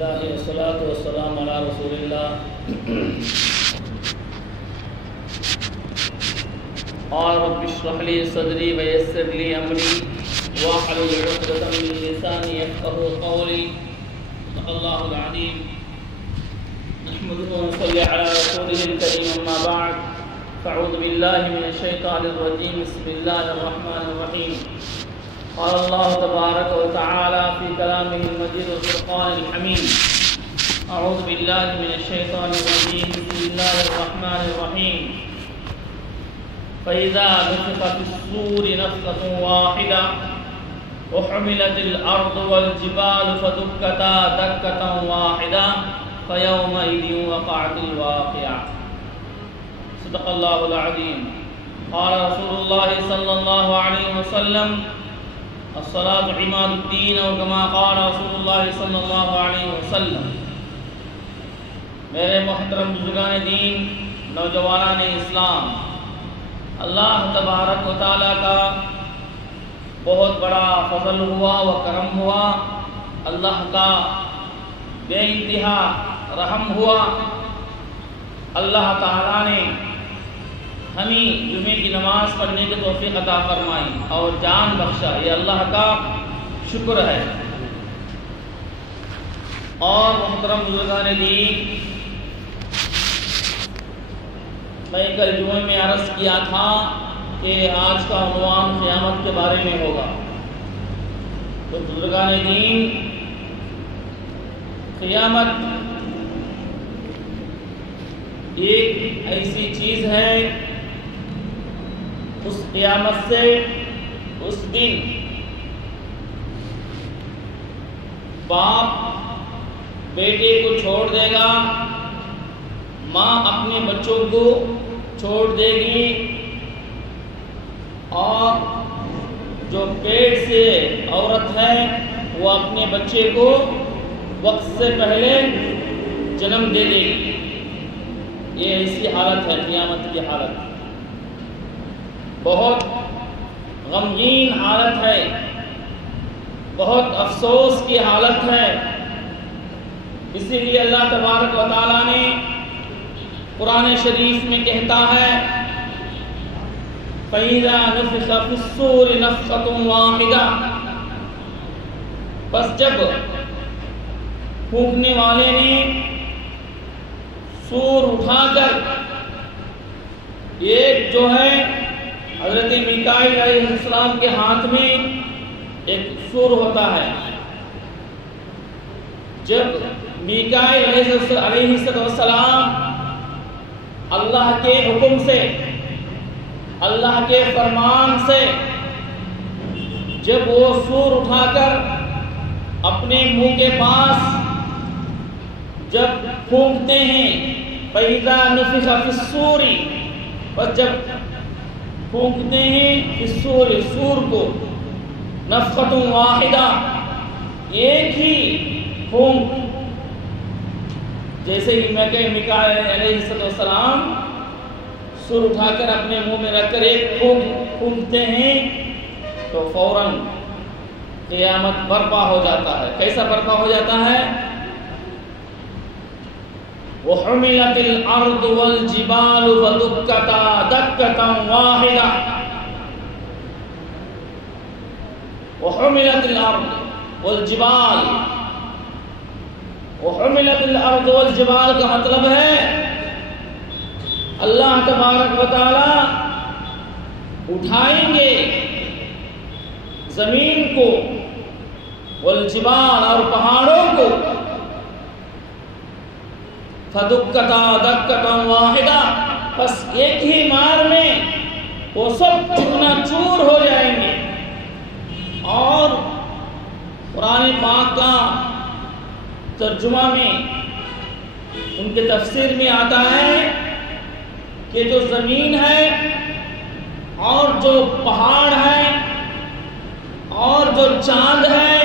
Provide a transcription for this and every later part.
اللہ والصلاة والسلام علی رسول اللہ. اور رب اشرح لی صدری ویسر لی امری واحلل عقدۃ من لسانی یفقهوا قولی. صدق اللہ العظیم. نحمده ونصلي على رسوله الكريم. اما بعد فاعوذ بالله من الشیطان الرجیم. بسم اللہ الرحمن الرحیم. قال الله تبارك وتعالى في كلامه المجيد والفرقان الحميد. أعوذ بالله من الشيطان الرجيم. بسم الله الرحمن الرحيم. فإذا نفخ في الصور نفخة واحدة وحملت الأرض والجبال فدكتا دكة واحدة فيومئذ وقعت الواقعة. صدق الله العظيم. قال رسول الله صلى الله عليه وسلم الصلاة عماد الدین، اور کما قال رسول اللہ صلی اللہ علیہ وسلم. میرے محترم بزرگان دین، نوجوانان اسلام، اللہ تبارک و تعالیٰ کا بہت بڑا فضل ہوا و کرم ہوا. اللہ کا بے انتہا رحم ہوا. اللہ تعالیٰ نے ہمیں جمعے کی نماز پڑھنے کی توفیق عطا فرمائی اور جان بخشا. یہ اللہ کا شکر ہے. اور محترم بزرگان دین، میں کل جمعے میں عرض کیا تھا کہ آج کا عنوان قیامت کے بارے میں ہوگا. تو بزرگان دین، قیامت ایک ایسی چیز ہے، اس قیامت سے اس دن باپ بیٹے کو چھوڑ دے گا، ماں اپنے بچوں کو چھوڑ دے گی، اور جو پیٹ سے عورت ہے وہ اپنے بچے کو وقت سے پہلے جنم دے دے گی. یہ ایسی حالت ہے قیامت کی حالت. بہت غمگین حالت ہے، بہت افسوس کی حالت ہے. اسی لیے اللہ تبارک و تعالیٰ نے قرآن شریف میں کہتا ہے فَإِذَا نُفِخَ فِي الصُّورِ نَفْخَةٌ وَاحِدَةٌ. بس جب پھونکنے والے نے سور اٹھا کر، ایک جو ہے حضرت میکائیل علیہ السلام کے ہاتھ میں ایک سور ہوتا ہے. جب میکائیل علیہ السلام اللہ کے حکم سے، اللہ کے فرمان سے جب وہ سور اٹھا کر اپنے منہ کے پاس جب پھونکتے ہیں، فَإِذَا نُفِخَ فِي الصُّورِ، بس جب پھونکتے ہیں اس سور کو، نفخۃ واحدہ، ایک ہی پھونک. جیسے ہی میکائیل علیہ السلام سور اٹھا کر اپنے منہ میں رکھ کر ایک پھونکتے ہیں تو فوراً قیامت برپا ہو جاتا ہے. کیسا برپا ہو جاتا ہے؟ وَحُمِلَتِ الْأَرْضُ وَالْجِبَالُ فَدُكَّتَا دَكَّةً وَاحِدَةً. وَحُمِلَتِ الْأَرْضُ وَالْجِبَالُ. وَحُمِلَتِ الْأَرْضُ وَالْجِبَالُ کا مطلب ہے اللہ تبارک و تعالی اٹھائیں گے زمین کو، والجبال اور پہاڑوں کو، فَدُكَّتَا دَكَّةً وَاحِدَةً، بس ایک ہی مار میں وہ سب چکنا چور ہو جائیں گے. اور قرآن پاک کا ترجمہ میں، ان کے تفسیر میں آتا ہے کہ جو زمین ہے اور جو پہاڑ ہے اور جو چاند ہے،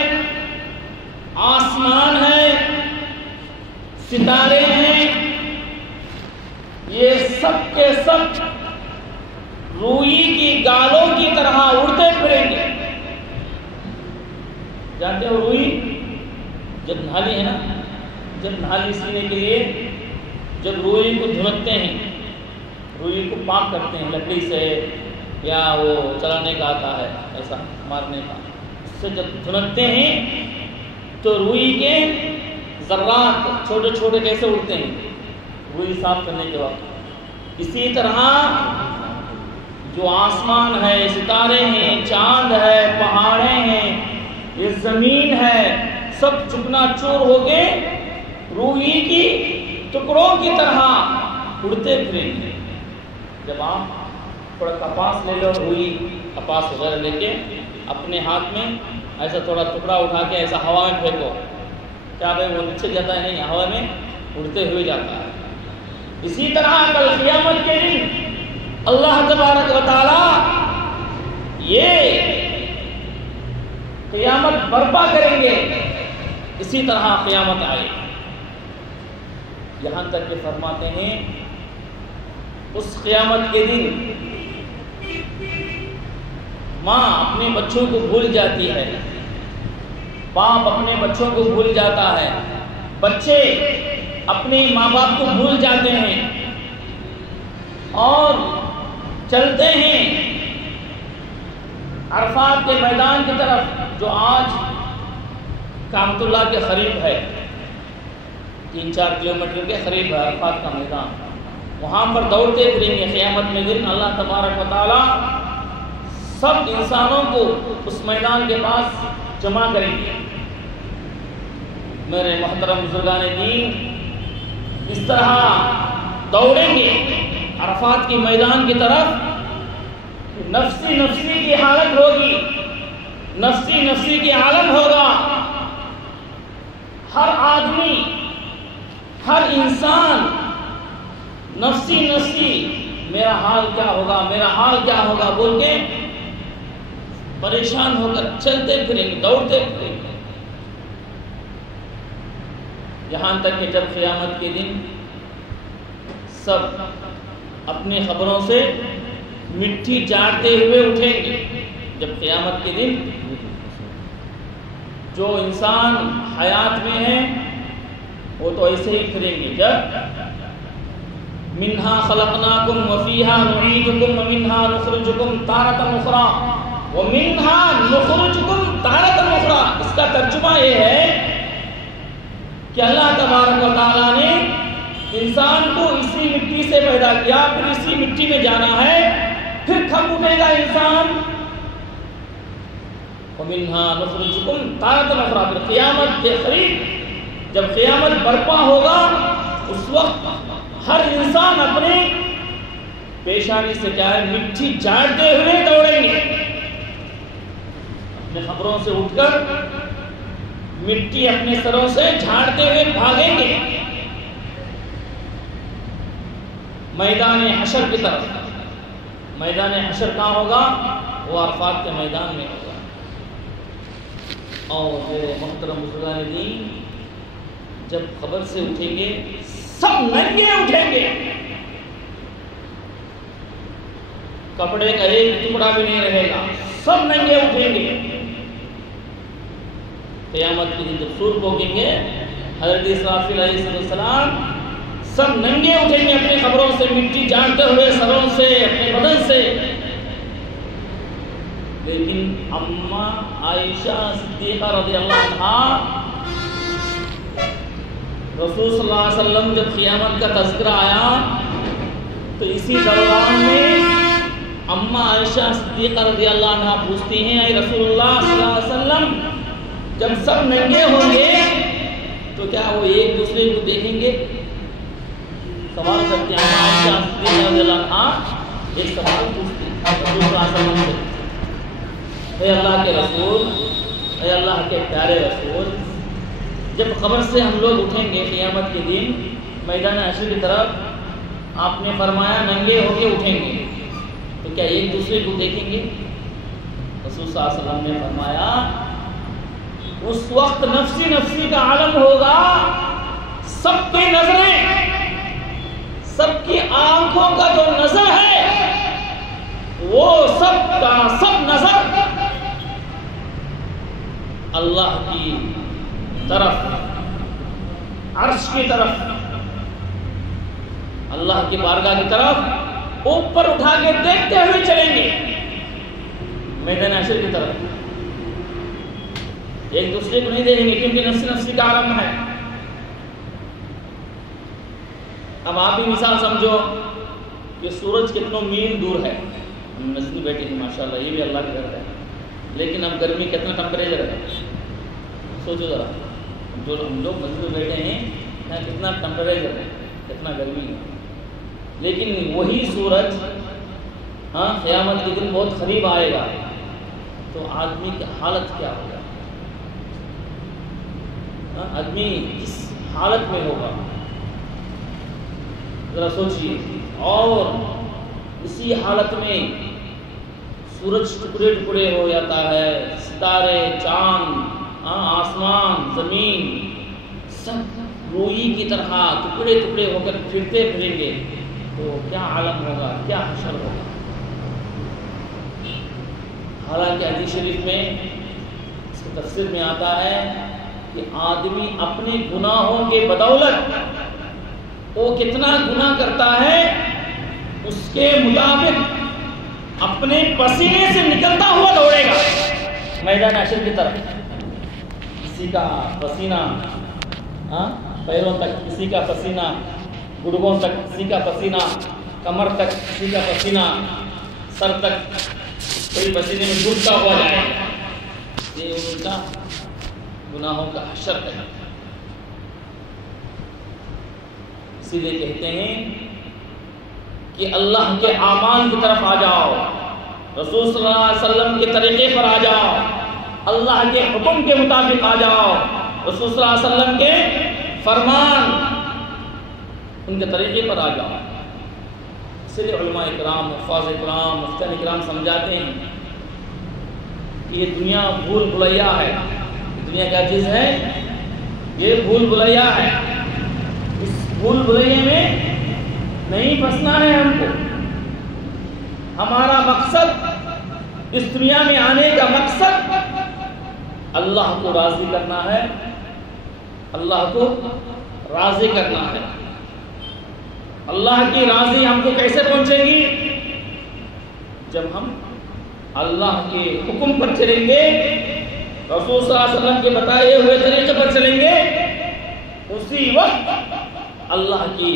آسمان ہے، ستارے ہیں، یہ سب کے سب روئی کی گالوں کی طرح اڑتے پھریں گے. جانتے ہو روئی جب نالی ہے نا جب نالی سینے کے لیے جب روئی کو دھنکتے ہیں، روئی کو پاک کرتے ہیں لکڑی سے یا وہ چلانے کا آتا ہے ایسا مارنے کا، اس سے جب دھنکتے ہیں تو روئی کے ذرات چھوٹے چھوٹے کیسے اڑتے ہیں روئی صاف کرنے کے وقت، اسی طرح جو آسمان ہے، ستارے ہیں، چاند ہے، پہاڑیں ہیں، یہ زمین ہے، سب چکنا چور ہو کے روئی کی ٹکڑوں کی طرح اڑتے پھریں گے۔ جب آپ تھوڑا کپاس لے لو، روئی کپاس وغیرہ لے کے اپنے ہاتھ میں ایسا تھوڑا ٹکڑا اٹھا کے ایسا ہوا میں پھینکو، کیا بھائی وہ نیچے جاتا ہے؟ نہیں، ہوا میں اڑتے ہوئے جاتا ہے۔ اسی طرح کل قیامت کے دن اللہ تبارک و تعالی یہ قیامت برپا کریں گے، اسی طرح قیامت آئے، یہاں تک کہ فرماتے ہیں اس قیامت کے دن ماں اپنے بچوں کو بھول جاتی ہے، باپ اپنے بچوں کو بھول جاتا ہے، بچے اپنے ماں باپ کو بھول جاتے ہیں اور چلتے ہیں عرفات کے میدان کی طرف، جو آج کامت اللہ کے قریب ہے، 3-4 کلومیٹر کے قریب ہے عرفات کا میدان، وہاں پر دوڑتے پھریں گے۔ قیامت میں دن اللہ تبارک و تعالی سب انسانوں کو اس میدان کے پاس جمع کریں گے۔ میرے محترم بزرگان دین اس طرح دوڑیں گے عرفات کے میدان کی طرف، نفسی نفسی کی حالت ہوگی، نفسی نفسی کی عالم ہوگا، ہر آدمی ہر انسان نفسی نفسی، میرا حال کیا ہوگا، میرا حال کیا ہوگا بول کے پریشان ہو کر چلتے پھریں گے، دوڑتے پھریں گے، یہاں تک کہ جب قیامت کے دن سب اپنی خبروں سے مٹی چاٹتے ہوئے اٹھیں گے۔ جب قیامت کے دن جو انسان حیات میں ہے وہ تو ایسے ہی پھریں گے، جب منہا خلقناکم وفیہا نعیدکم ومنہا نخرجکم تارۃ اخری ومنہا نخرجکم تارۃ اخری۔ اس کا ترجمہ یہ ہے کہ اللہ تبارک و تعالیٰ نے انسان کو اسی مٹی سے پیدا کیا، پھر اسی مٹی میں جانا ہے، پھر کب اٹھے گا انسان؟ وَمِنْهَا نُخْرِجُكُمْ تَارَةً أُخْرَىٰ۔ پھر قیامت کے قریب جب قیامت برپا ہوگا اس وقت ہر انسان اپنے پیشانی سے کیا ہے مٹی جھاڑتے ہوئے دوڑیں گے، اپنے خبروں سے اٹھ کر مٹی اپنے سروں سے جھاڑتے ہوئے بھاگیں گے میدان حشر کی طرف۔ میدان حشر کہاں ہوگا؟ وہ عرفات کے میدان میں ہوگا۔ اور میرے محترم بزرگان دین جب خبر سے اٹھیں گے سب ننگے اٹھیں گے، کپڑے کا ایک ٹکڑا بھی نہیں رہے گا، سب ننگے اٹھیں گے۔ قیامت کے دن جب سور پھونکیں گے حضرت اسرافیل علیہ السلام سب ننگے اٹھیں گے، اپنے قبروں سے مٹی جھاڑتے ہوئے سروں سے اپنے بدن سے، لیکن اماں عائشہ صدیقہ رضی اللہ عنہا رسول صلی اللہ علیہ وسلم جب قیامت کا تذکرہ آیا تو اسی دوران میں اماں عائشہ صدیقہ رضی اللہ عنہا پوچھتی ہیں اے رسول اللہ صلی اللہ علیہ وسلم جب سب ننگے ہوں گے تو کیا وہ ایک دوسرے کو دیکھیں گے؟ سوال کرتے ہیں اماں عائشہ صدیقہ رضی اللہ عنہا، ایک سوال پوچھتی ہیں رسول صلی اللہ علیہ وسلم سے، اے اللہ کے رسول، اے اللہ کے پیارے رسول، جب قبر سے ہم لوگ اٹھیں گے قیامت کے دن میدان حشر کی طرف، آپ نے فرمایا ننگے ہو کے اٹھیں گے تو کیا ایک دوسرے کو دیکھیں گے؟ رسول صلی اللہ علیہ وسلم نے فرمایا اس وقت نفسی نفسی کا عالم ہوگا، سب کی نظریں، سب کی آنکھوں کا جو نظر ہے وہ سب کا سب نظر اللہ کی طرف عرش کی طرف، اللہ کی بارگاہ کی طرف اوپر اٹھا کے دیکھتے ہوئے چلیں گے، میدان حشر کی طرف، ایک دوسرے کو نہیں دیکھیں گے کیونکہ نفسی نفسی کا عالم ہے۔ اب آپ بھی مثال سمجھو کہ سورج کتنوں میل دور ہے، ہم نزدیک بیٹھے ہیں ماشاءاللہ، یہ بھی اللہ کا گھر ہے، لیکن اب گرمی کتنا ٹمپریچر ہے، سوچو ذرا، جو ہم لوگ مسجد میں بیٹھے ہیں یہاں کتنا ٹمپریچر ہے، کتنا گرمی ہے، لیکن وہی سورج قیامت کے دن بہت قریب آئے گا تو آدمی کی حالت کیا ہوگا، آدمی کس حالت میں ہوگا ذرا سوچیے۔ اور اسی حالت میں سورج ٹکڑے ٹکڑے ہو جاتا ہے، ستارے، چاند، آسمان، زمین سب روئی کی طرح ٹکڑے ٹکڑے ہو کر پھرتے پھریں گے تو کیا عالم ہوگا، کیا حشر ہوگا۔ حالانکہ حدیث شریف میں اس کے تفسیر میں آتا ہے کہ آدمی اپنے گناہوں کے بدولت وہ کتنا گناہ کرتا ہے اس کے مطابق اپنے پسینے سے نکلتا ہوا دوڑے گا میدان حشر کی طرف۔ کسی کا پسینہ پیروں تک، کسی کا پسینہ گڑگوں تک، کسی کا پسینہ کمر تک، کسی کا پسینہ سر تک، کوئی پسینے میں ڈوبتا ہوا جائے گا۔ یہ ان کا گناہوں کا حشر ہے۔ اسی لیے کہتے ہیں کہ اللہ کے اعمال کی طرف آ جاؤ، رسول صلی اللہ علیہ وسلم کے طریقے پر آ جاؤ، اللہ کے حکم کے مطابق آ جاؤ، رسول صلی اللہ علیہ وسلم کے فرمان ان کے طریقے پر آ جاؤ۔ اس لیے علماء اکرام، حفاظ اکرام، مفتیان اکرام سمجھاتے ہیں کہ یہ دنیا بھول بھلیا ہے۔ دنیا کیا چیز ہے؟ یہ بھول بھلیا ہے۔ اس بھول بھلیے میں نہیں پھنسنا ہے ہم کو۔ ہمارا مقصد، اس دنیا میں آنے کا مقصد اللہ کو راضی کرنا ہے، اللہ کو راضی کرنا ہے۔ اللہ کی راضی ہم کو کیسے پہنچے گی؟ جب ہم اللہ کے حکم پر چلیں گے، رسول صلی اللہ علیہ وسلم کے بتائے ہوئے طریقے پر چلیں گے، اسی وقت اللہ کی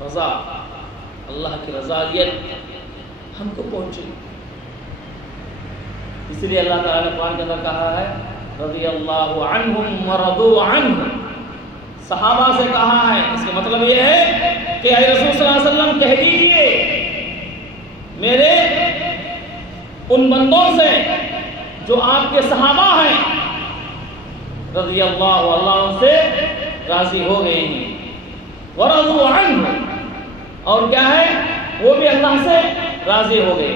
رضا، اللہ کی رضایت ہم کو پہنچے گی۔ اس لیے اللہ تعالیٰ نے قرآن کے اندر کہا ہے رضی اللہ عنہم ورضوا عنہ، صحابہ سے کہا ہے۔ اس کا مطلب یہ ہے کہ اے رسول صلی اللہ علیہ وسلم کہہ دیجئے میرے ان بندوں سے جو آپ کے صحابہ ہیں، رضی اللہ ان سے راضی ہو گئے ہیں، ورضوا عنہ، اور کیا ہے وہ بھی اللہ سے راضی ہو گئے۔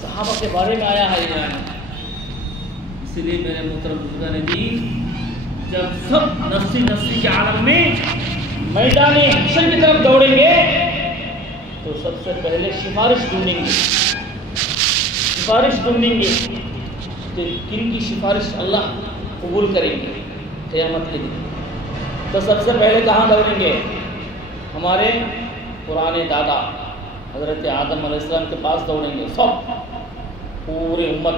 صحابہ کے بارے میں آیا ہے یہ، اس لیے میرے محترم بزرگان دین، جب سب نفسی نفسی کے عالم میں میدان حشر کی طرف دوڑیں گے تو سب سے پہلے سفارش ڈھونڈیں گے، سفارش ڈھونڈیں گے کہ کن کی سفارش اللہ قبول کریں گے قیامت کے دن۔ تو سب سے پہلے کہاں دوڑیں گے؟ ہمارے پرانے دادا حضرت آدم علیہ السلام کے پاس دوڑیں گے سب، پوری امت،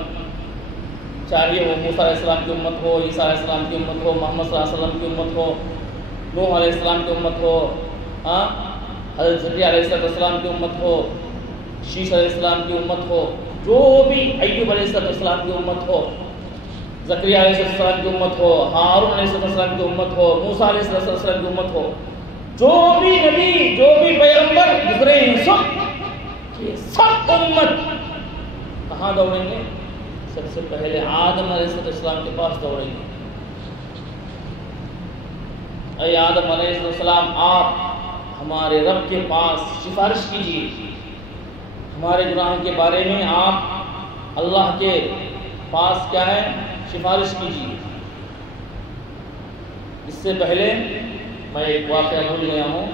چاہیے وہ موسیٰ علیہ السلام کی امت ہو، عیسیٰ علیہ السلام کی امت ہو، محمد صلی اللہ علیہ وسلم کی امت ہو، نوح علیہ السلام کی امت ہو، حضرت زکریا علیہ السلام کی امت ہو، شیش علیہ السلام کی امت ہو، جو بھی ایوب علیہ السلام کی امت ہو، زکریا علیہ السلام کی امت ہو، ہارون علیہ السلام کی امت ہو، موسیٰ علیہ السلام کی امت ہو، جو بھی نبی، جو بھی پیغمبر گزرے ہیں سب امت کہاں دوڑیں گے؟ سب سے پہلے آدم علیہ السلام کے پاس دوڑیں گے۔ اے آدم علیہ السلام، آپ ہمارے رب کے پاس سفارش کیجیے، ہمارے گناہوں کے بارے میں آپ اللہ کے پاس کیا ہے سفارش کیجیے۔ اس سے پہلے میں ایک واقعہ بھول گیا ہوں۔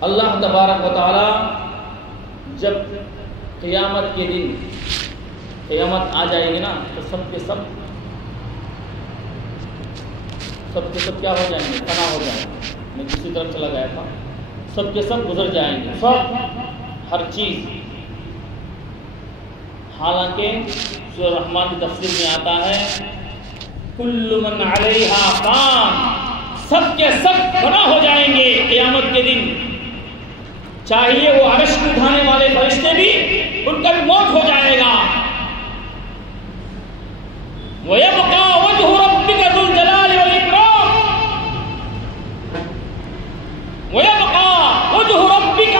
اللہ تبارک و تعالی جب قیامت کے دن قیامت آ جائے گی نا تو سب کے سب کیا ہو جائیں گے؟ فنا ہو جائیں گے. میں دوسری طرف چلا گیا تھا. سب کے سب گزر جائیں گے، سب، ہر چیز. حالانکہ سورہ رحمان کی تفسیر میں آتا ہے کل من علیہا فان، سب کے سب فنا ہو جائیں گے قیامت کے دن. چاہیے وہ عرش کو اٹھانے والے فرشتے بھی، ان کا بھی موت ہو جائے گا. وَيَبْقَى وَجْهُ رَبِّكَ ذُو الْجَلَالِ وَالْإِكْرَامِ، وَيَبْقَى وَجْهُ رَبِّكَ،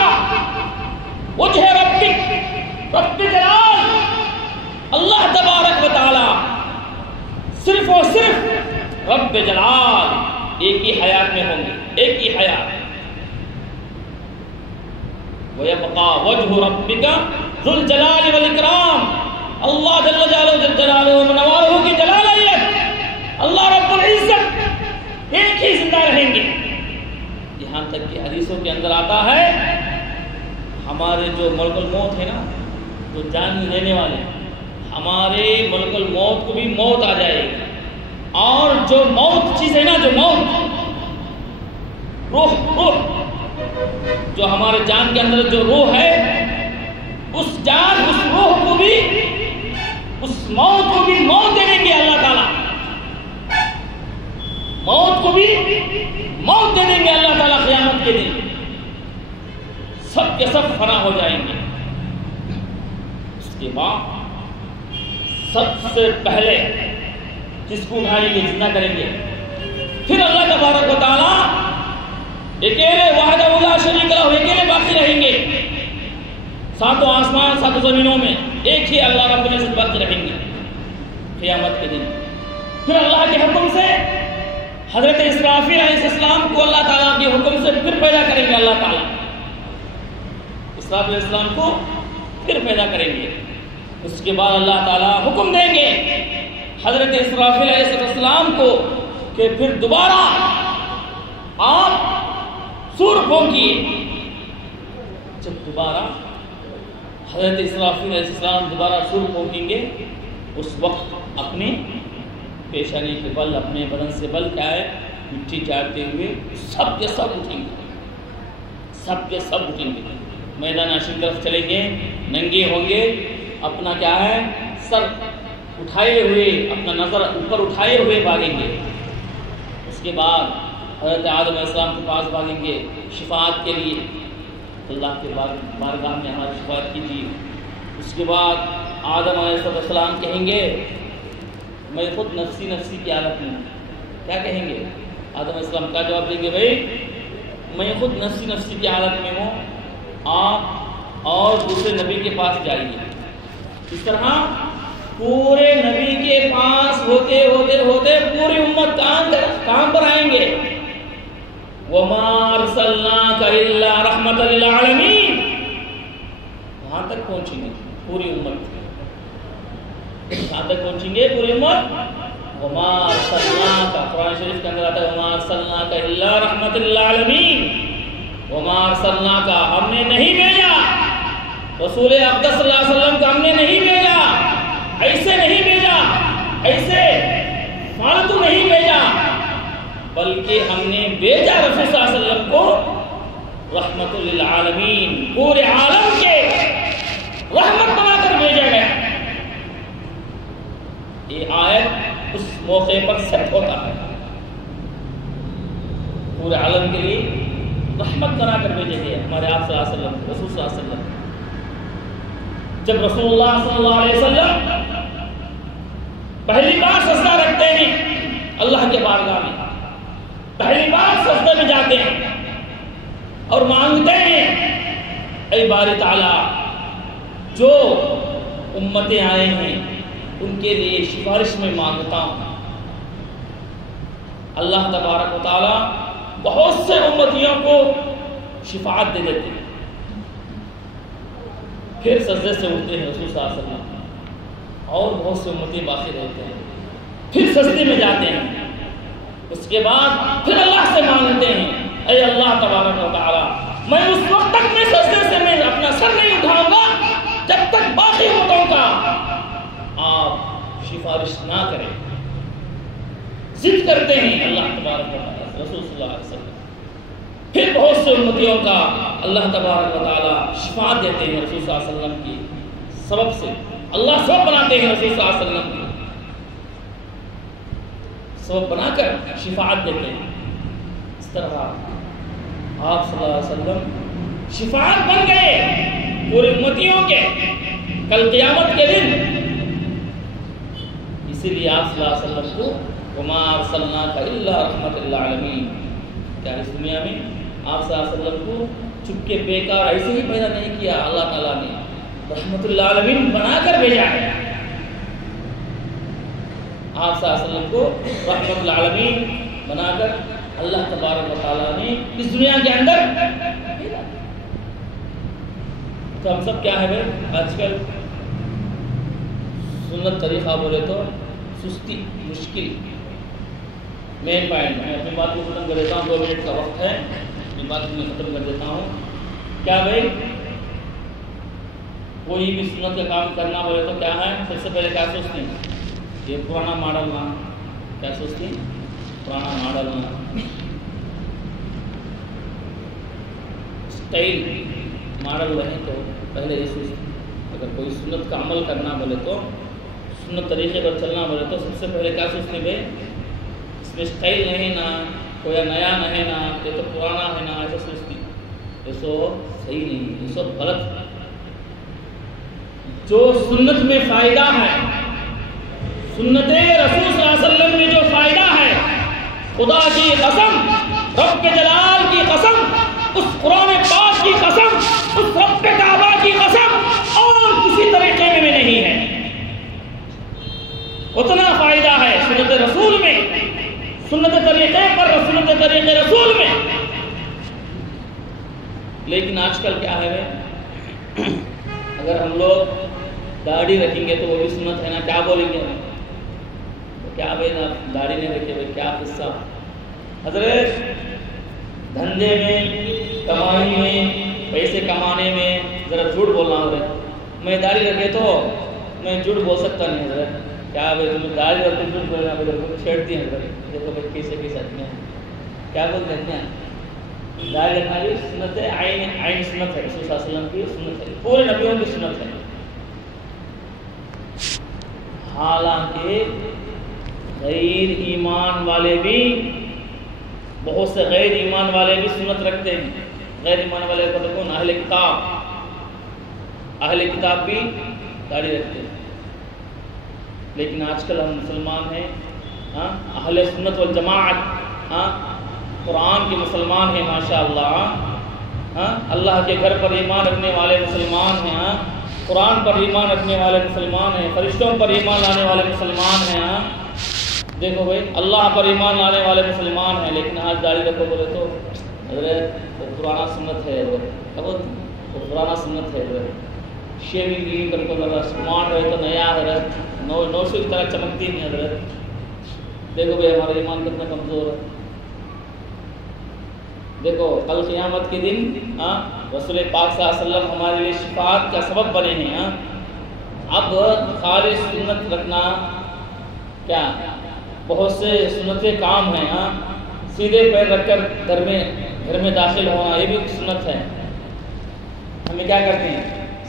وجہ ربک، رب جلال، اللہ تبارک و تعالی صرف اور صرف رب جلال ایک ہی حیات میں ہوں گے، ایک ہی حیات. وَيَبْقَى وَجْهُ رَبِّكَ ذُو الْجَلَالِ وَالْإِكْرَامِ، اللہ جل جلالہ منوالہ کی جلالت، اللہ رب العزت ایک ہی زندہ رہیں گے. یہاں تک کہ حدیثوں کے اندر آتا ہے ہمارے جو ملک الموت ہے نا، جو جان لینے والے، ہمارے ملک الموت کو بھی موت آ جائے گی. اور جو موت چیز ہے نا، جو موت، روح، جو ہمارے جان کے اندر جو روح ہے، اس جان، اس روح کو بھی، اس موت کو بھی موت دے دیں گے اللہ تعالیٰ. موت کو بھی موت دے دیں گے اللہ تعالیٰ قیامت کے دن. سب کے سب فنا ہو جائیں گے. اس کے بعد سب سے پہلے جس کو اٹھائیں گے، زندہ کریں گے، پھر اللہ تبارک و تعالیٰ اکیلے وحدہ لا شریک لہ، اکیلے باقی رہیں گے. ساتوں آسمان، ساتوں زمینوں میں ایک ہی اللہ رب العزت باقی رہیں گے قیامت کے دن. پھر اللہ کے حکم سے حضرت اسرافیل علیہ السلام کو اللہ تعالیٰ کے حکم سے پھر پیدا کریں گے. اللہ تعالیٰ اسرافیل علیہ السلام کو پھر پیدا کریں گے. اس کے بعد اللہ تعالیٰ حکم دیں گے حضرت اسرافیل علیہ السلام کو کہ پھر دوبارہ آپ سور پھونکیے. جب دوبارہ حضرت اسرافیل علیہ السلام دوبارہ سور پھونکیں گے، اس وقت اپنے پیشانی کے بل، اپنے بدن سے بل کیا ہے، مٹی چاٹتے ہوئے سب کے سب اٹھیں گے. سب کے سب اٹھیں گے، میدان حشر کی طرف چلیں گے، ننگے ہوں گے، اپنا کیا ہے، سر اٹھائے ہوئے، اپنا نظر اوپر اٹھائے ہوئے بھاگیں گے. اس کے بعد حضرت آدم علیہ السلام کے پاس بھاگیں گے شفاعت کے لیے. اللہ کے بارگاہ میں ہماری شفاعت کیجیے. اس کے بعد آدم علیہ السلام کہیں گے میں خود نفسی نفسی کی حالت میں ہوں. کیا کہیں گے؟ آدم علیہ السلام کا جواب دیں گے بھائی میں خود نفسی نفسی کی حالت میں ہوں، آپ اور دوسرے نبی کے پاس جائیے. اس طرح پورے نبی کے پاس ہوتے ہوتے ہوتے پوری امت کام پر آئیں گے. وَمَا أَرْسَلْنَاكَ إِلَّا رَحْمَةً لِلْعَالَمِينَ، وہاں تک پہنچیں گے پوری امت. کہاں تک پہنچیں گے پوری امت؟ وَمَا أَرْسَلْنَاكَ، قرآن شریف کے اندر آتا ہے وَمَا أَرْسَلْنَاكَ إِلَّا رَحْمَةً لِلْعَالَمِينَ. وَمَا أَرْسَلْنَاكَ، ہم نے نہیں بھیجا رسول اقدس صلی اللہ علیہ وسلم کو، ہم نے نہیں بھیجا، ایسے نہیں بھیجا، ایسے فالتو نہیں بھیجا، بلکہ ہم نے بھیجا رسول صلی اللہ علیہ وسلم کو رحمت للعالمین، پورے عالم کے رحمت بنا کر بھیجا گیا. یہ آیت اس موقع پر سچ ہوتا ہے، پورے عالم کے لیے رحمت بنا کر بھیجے گئے ہمارے آپ صلی اللہ علیہ وسلم، رسول صلی اللہ علیہ وسلم. جب رسول اللہ صلی اللہ علیہ وسلم پہلی بار سجدہ رکھتے ہیں اللہ کے بارگاہ میں، پہلی بار سجدے میں جاتے ہیں اور مانگتے ہیں اے باری تعالیٰ جو امتیں آئے ہیں ان کے لیے سفارش میں مانگتا ہوں. اللہ تبارک و تعالیٰ بہت سے امتیوں کو شفاعت دے دیتے ہیں. پھر سجدے سے اٹھتے ہیں رسول صلی اللہ علیہ وسلم اور بہت سے امتی باقی رہتے ہیں، پھر سجدے میں جاتے ہیں. اس کے بعد پھر اللہ سے مانگتے ہیں اے اللہ تبارک و تعالیٰ میں اس وقت تک میں سجدے سے میں اپنا سر نہیں اٹھاؤں گا جب تک باقی امتوں کا سفارش نہ کریں. ضد کرتے ہیں اللہ تبارک و تعالیٰ رسول صلی اللہ علیہ وسلم. پھر بہت سے امتیوں کا اللہ تبارک و تعالیٰ شفاعت دیتے ہیں رسول صلی اللہ علیہ وسلم کی سبب سے. اللہ سبب بناتے ہیں رسول صلی اللہ علیہ وسلم کی سبب بنا کر شفاعت دیتے ہیں. اس طرح آپ صلی اللہ علیہ وسلم شفاعت بن گئے پورے امتیوں کے کل قیامت کے دن. اسی لیے آپ صلی اللہ علیہ وسلم کو وما ارسلناک الا رحمۃ للعالمین. کیا اس دنیا میں آپ صلی اللہ علیہ وسلم کو چپ کے بیکار ایسے ہی پیدا نہیں کیا. اللہ تعالیٰ نے رحمۃ للعالمین بنا کر بھیجا ہے. آپ صلی اللہ علیہ وسلم کو رحمۃ للعالمین بنا کر اللہ تبارک و تعالیٰ نے اس دنیا کے اندر بھیجا. تو ہم سب کیا ہے بھائی آج کل سنت طریقہ بولے تو سستی مشکل مین پوائنٹ. میں اپنی بات کو ختم کر دیتا ہوں. 2 منٹ کا وقت ہے. اپنی بات کو میں ختم کر دیتا ہوں. کیا بھائی کوئی بھی سنت کا کام کرنا بولے تو کیا ہے سب سے پہلے کیا سوچتے ہیں یہ پرانا ماڈل نا. کیا سوچتے ہیں پرانا ماڈل نا اسٹائل ماڈل رہے تو پہلے یہ سوچتے. اگر کوئی سنت کا عمل کرنا بولے تو سنت طریقے پر چلنا بولے تو سب سے پہلے کیا سوچتے بھائی اس میں اسٹائل نہیں نا کوئی نیا نہیں نا یہ تو پرانا ہے نا ایسا سوچتی. یہ سو صحیح نہیں یہ سب غلط. جو سنت میں فائدہ ہے سنت رسول صلی اللہ علیہ وسلم میں جو فائدہ ہے خدا کی قسم رب کے جلال کی قسم اس قرآن پاک کی قسم اس رب کعبہ کی قسم اور کسی طریقے میں نہیں ہے. اتنا فائدہ ہے سنت رسول میں سنت طریقے پر سنت طریقے رسول میں. لیکن آج کل کیا ہے اگر ہم لوگ داڑھی رکھیں گے تو وہ بھی سنت ہے نا. کیا بولیں گے کیا بھائی نا داڑھی نہیں رکھے بھائی کیا قصہ. حضرت دھندے میں کمائی میں پیسے کمانے میں ذرا جھوٹ بولنا حضرت. میں داڑھی رکھے تو میں جھوٹ بول سکتا نہیں حضرت. کیا بھائی تمہیں داڑھی رکھ کے جھوٹ بولنا بھائی چھیڑتی ہیں حضرت. دیکھو بھائی کیسے کیسے ہیں کیا بولتے ہیں. داڑھی رکھنا بھی سنت ہے. عین سنت ہے رسول صلی اللہ علیہ وسلم کی سنت ہے. پورے نبیوں کی سنت ہے. حالانکہ غیر ایمان والے بھی بہت سے غیر ایمان والے بھی سنت رکھتے ہیں. غیر ایمان والے کو دیکھو اہل کتاب بھی داڑھی رکھتے ہیں. لیکن آج کل ہم مسلمان ہیں اہل سنت والجماعت قرآن کے مسلمان ہیں ماشاء اللہ. اللہ کے گھر پر ایمان رکھنے والے مسلمان ہیں. قرآن پر ایمان رکھنے والے مسلمان ہیں. فرشتوں پر ایمان لانے والے مسلمان ہیں. دیکھو بھائی اللہ پر ایمان لانے والے مسلمان ہیں. لیکن آج داڑھی رکھو بولے تو حضرت وہ پرانا سنت ہے. وہ پرانا سنت ہے. شیونگ گرین کر کو ذرا اسمارٹ رہے تو نیا حضرت نو سے اس طرح چمکتی نہیں حضرت. دیکھو بھائی ہمارا ایمان کتنا کمزور ہے. دیکھو کل قیامت کے دن رسول پاک صلی اللہ علیہ وسلم ہمارے لیے شفاعت کا سبب بنے ہیں. اب خالص سنت رکھنا کیا بہت سے سنتیں کام ہیں. سیدھے پیر رکھ کر گھر میں داخل ہونا یہ بھی سنت ہے. ہمیں کیا کرتے ہیں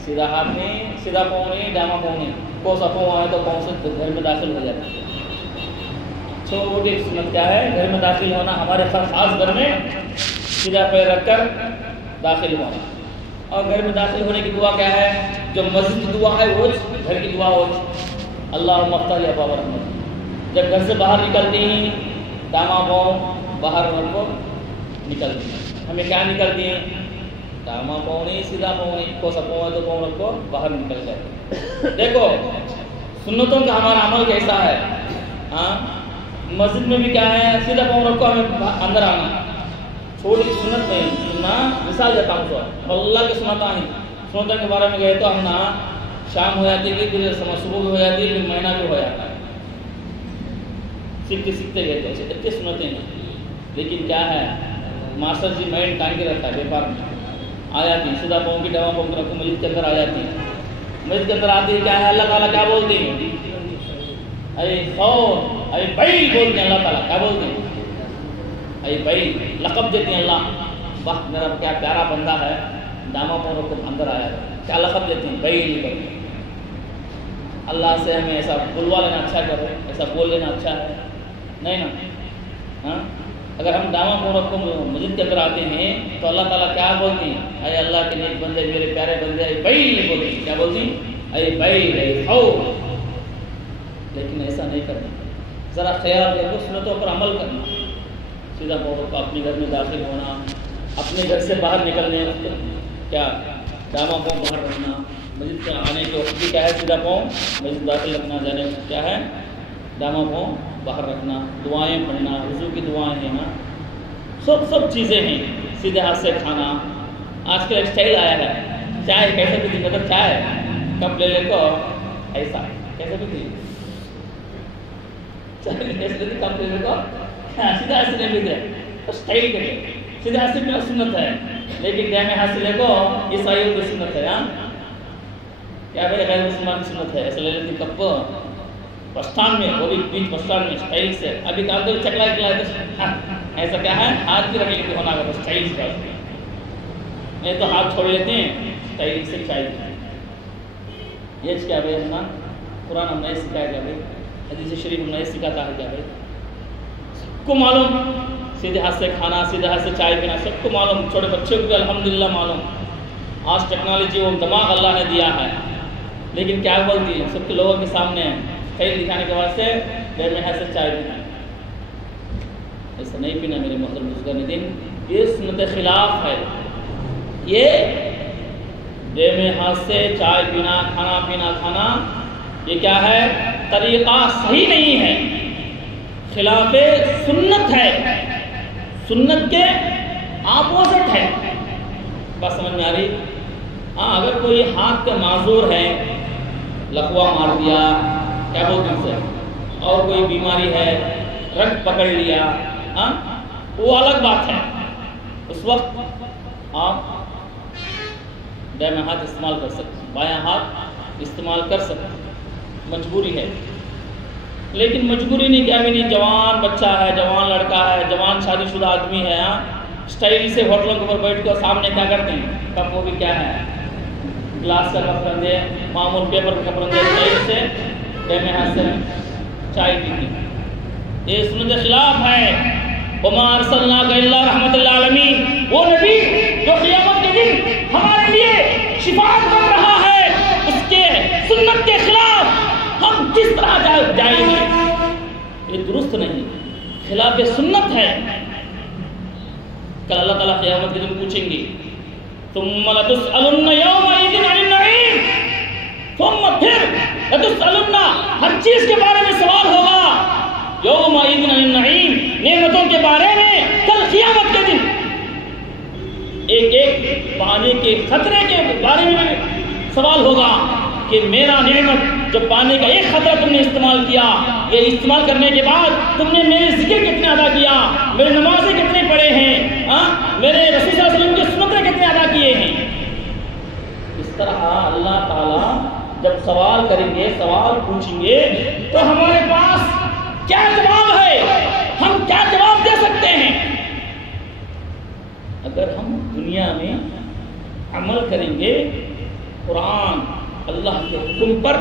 سیدھا ہاتھ نہیں سیدھا پاؤں نہیں ڈاما پاؤں نہیں کون سا پاؤں آئے تو پاؤں سے گھر میں داخل ہو جاتا ہے. چھوٹی سنت کیا ہے گھر میں داخل ہونا. ہمارے خاص گھر میں سیدھا پیر رکھ کر داخل ہونا. اور گھر میں داخل ہونے کی دعا کیا ہے جو مسجد کی دعا ہے وہ گھر کی دعا ہو اللہم افتح لی ابواب رحمتک. جب گھر سے باہر نکلتے ہیں داما پاؤں باہر کو نکلتی ہیں. ہمیں کیا نکلتی ہیں داما پاؤں نہیں سیدھا پاؤں نہیں کوسا پاؤں ہے تو پاؤں رکھو باہر نکل جاتے. دیکھو سنتوں کا ہمارا عمل کیسا ہے. مسجد میں بھی کیا ہے سیدھا پاؤں رکھو ہمیں اندر آنا. چھوٹی سنت نہیں سننا مثال دیتا ہوں تو اللہ کی سنتا ہی سنتوں کے بارے میں گئے تو ہم نا شام ہو جاتی ہے پھر صبح بھی ہو جاتی ہے پھر مہینہ بھی ہو جاتا ہے. سیکھتے گئے تو اتنی سنتیں نہیں. لیکن کیا ہے ماسٹر جی مائنڈ ٹانگ کے رکھتا ہے بیپار میں آ جاتی ہے سیدھا پاؤں کی ڈبا پاؤں کی رکھو مسجد کے اندر آ جاتی ہے. مسجد کے اندر آتی ہے کیا ہے اللہ تعالیٰ کیا بولتے ہیں اے خور اے بیل بولتے ہیں اللہ تعالیٰ. کیا بولتے ہیں؟ اے بیل. لقب دیتے ہیں اللہ. واہ میرا کیا پیارا بندہ ہے, داموں پر رکھ کر اندر آیا ہے. کیا لقب دیتے ہیں؟ بیل کرتے ہیں. اللہ سے ہمیں ایسا بلوا لینا اچھا کرے, ایسا بول لینا اچھا ہے نہیں نا. ہاں اگر ہم داموں پر رکھ کو مسجد کے اندر آتے ہیں تو اللہ تعالیٰ کیا بولتے ہیں؟ اے اللہ کے نیک بندے, میرے پیارے بندے, اے بیل بولتے ہیں. کیا بولتے ہیں؟ اے بیل اے خور. لیکن ایسا نہیں کرنا. ذرا خیال رکھو, سنتوں پر عمل کرنا. سیدھا پاؤں کو اپنے گھر میں داخل ہونا, اپنے گھر سے باہر نکلنے وقت کیا داموں پاؤں باہر رکھنا. مسجد سے آنے کے وقت بھی کیا ہے؟ سیدھا پاؤں مسجد داخل رکھنا. جانے وقت کیا ہے؟ داموں پاؤں باہر رکھنا. دعائیں پڑھنا, وضو کی دعائیں ہیں نا, سب چیزیں ہیں. سیدھے ہاتھ سے کھانا. آج کل ایک اسٹائل آیا ہے, چائے کیسے پیتی, مطلب چائے کپ لے لے کو ایسا کیسے پیتی, چائے کیسے پیتی, کپ لے لے کو سیدھا ہاتھ سے نہیں پیتے, اسٹائل کے لیے. سیدھے ہاتھ سے پینا سنت ہے, لیکن دائیں ہاتھ سے لے کو عیسائیوں کی سنت ہے. کیا بھائی غیر مسلمان کی سنت ہے. ایسا لے لیتی کپ پستان میں, وہ بھی بیچ پستان میں اسٹائل سے. ابھی کام تو چکلا ایسا کیا ہے, ہاتھ کی رکھے ہونا اگر اسٹائل سے, نہیں تو ہاتھ چھوڑ لیتے ہیں اسٹائل سے چائے. یہ کیا بھائی ہم قرآن ہم نہیں سکھایا کیا بھائی, حدیث شریف ہم نہیں سکھاتا ہے کیا بھائی. سب کو معلوم سیدھے ہاتھ سے کھانا, سیدھے ہاتھ سے چائے پینا, سب کو معلوم. چھوٹے بچے کو بھی الحمدللہ معلوم. آج ٹیکنالوجی وہ دماغ اللہ نے دیا ہے, لیکن کیا بولتی ہے سب کے لوگوں کے سامنے خیر دکھانے کے واسطے دیر میں ہاتھ سے چائے پینا. ایسا نہیں پینا میرے محترم بزرگان دین, یہ سنت خلاف ہے. یہ دیر میں ہاتھ سے چائے پینا, کھانا پینا کھانا, یہ کیا ہے؟ طریقہ صحیح نہیں ہے, خلاف سنت ہے, سنت کے اپوزٹ ہے. بات سمجھ میں آ رہی؟ ہاں اگر کوئی ہاتھ کا معذور ہے, لقوا مار دیا, کیا بولتے ہیں اسے, اور کوئی بیماری ہے, رگ پکڑ لیا, ہاں وہ الگ بات ہے. اس وقت آپ دائیں ہاتھ استعمال کر سکتے, بایاں ہاتھ استعمال کر سکتے, مجبوری ہے. لیکن مجبوری نہیں, کیا بھی نہیں, جوان بچہ ہے, جوان لڑکا ہے, جوان شادی شدہ آدمی ہے, ہاں اسٹائل سے ہوٹلوں کے اوپر بیٹھ کر سامنے کیا کرتے ہیں, کپ وہ بھی کیا ہے, گلاس کا کپ رکھ دے, معمول پیپر کا کپ رکھ دے, اسٹائل سے دائیں ہاتھ سے چائے پیتی. یہ سنت خلاف ہے. وما ارسلناک الا رحمۃ للعالمین, وہ نبی جو قیامت کے دن ہمارے لیے شفاعت کر رہا ہے, اس کے سنت کے خلاف ہم کس طرح جائیں گے؟ یہ درست نہیں, خلاف سنت ہے. کل اللہ تعالیٰ قیامت کے دن پوچھیں گے, ثم لتسألن یومئذ عن النعیم, ثم پھر لتسألن, ہر چیز کے بارے میں سوال ہوگا, یومئذ عن النعیم, نعمتوں کے بارے میں کل قیامت کے دن. ایک ایک پانی کے خطرے کے بارے میں سوال ہوگا کہ میرا نعمت جو پانی کا ایک خطرہ تم نے استعمال کیا, یہ استعمال کرنے کے بعد تم نے میرے ذکر کتنے ادا کیا, میرے نمازیں کتنے پڑھے ہیں, میرے رسول صلی اللہ علیہ وسلم کے سنتیں کتنے ادا کیے ہیں. اس طرح اللہ تعالیٰ جب سوال کریں گے, سوال پوچھیں گے, تو ہمارے پاس کیا جواب ہے, ہم کیا جواب دے سکتے ہیں؟ اگر ہم دنیا میں عمل کریں گے, قرآن اللہ کے حکم پر,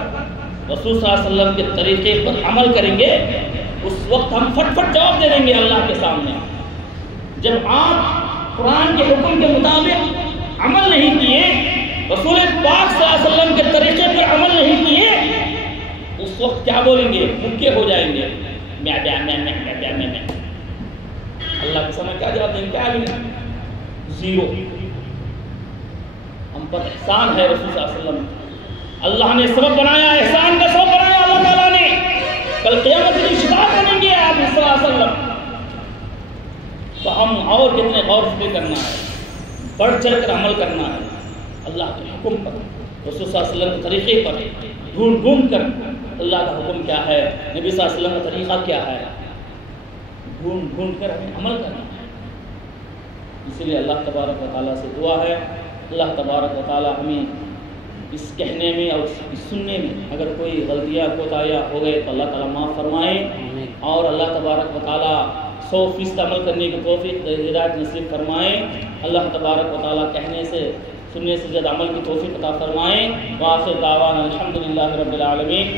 رسول صلی اللہ علیہ وسلم کے طریقے پر عمل کریں گے, اس وقت ہم فٹ فٹ جواب دے دیں گے اللہ کے سامنے. جب آپ قرآن کے حکم کے مطابق عمل نہیں کیے, رسول پاک صلی اللہ علیہ وسلم کے طریقے پر عمل نہیں کیے, اس وقت کیا بولیں گے؟ بھوکے ہو جائیں گے. اللہ کے سامنے کیا جواب دیں گے؟ کیا بھی نہیں, زیرو. ہم پر احسان ہے رسول صلی اللہ علیہ وسلم, اللہ نے سبب بنایا, احسان کا سبب بنایا اللہ تعالیٰ نے. کل قیامت کی شفاعت بنیں گے آپ صلی اللہ علیہ وسلم. تو ہم اور کتنے غور فکر کرنا ہے, بڑھ چڑھ کر عمل کرنا ہے اللہ کے حکم پر, رسول صلی اللہ علیہ وسلم کے طریقے پر, ڈھونڈ ڈھونڈ کر اللہ کا حکم کیا ہے, نبی صلی اللہ علیہ وسلم کا طریقہ کیا ہے, ڈھونڈ ڈھونڈ کر ہمیں عمل کرنا ہے. اسی لیے اللہ تبارک و تعالیٰ سے دعا ہے, اللہ تبارک و تعالیٰ ہمیں اس کہنے میں اور اس سننے میں اگر کوئی غلطیاں کوتاہیاں ہو گئے تو اللہ تعالیٰ معاف فرمائیں، اور اللہ تبارک و تعالیٰ 100% عمل کرنے کی توفیق ہدایت نصیب فرمائیں۔ اللہ تبارک و تعالیٰ کہنے سے سننے سے زیادہ عمل کی توفیق عطا فرمائیں۔ وآخر دعوانا الحمدللہ رب العالمین۔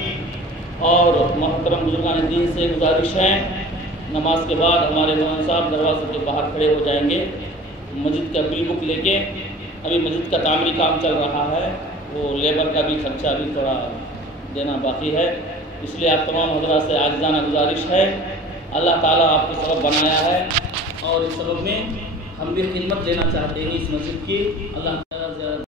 اور محترم بزرگان دین سے گزارش ہے، نماز کے بعد ہمارے مولانا صاحب دروازے کے باہر کھڑے ہو جائیں گے مسجد کا بل بک لے کے۔ ابھی مسجد کا تعمیری کام چل رہا ہے، وہ لیبر کا بھی خرچہ بھی تھوڑا دینا باقی ہے، اس لیے آپ تمام حضرات سے عاجزانہ گزارش ہے، اللہ تعالیٰ آپ کو سبب بنایا ہے اور اس سبب میں ہم بھی خدمت لینا چاہتے ہیں اس مسجد کی۔ اللہ تعالیٰ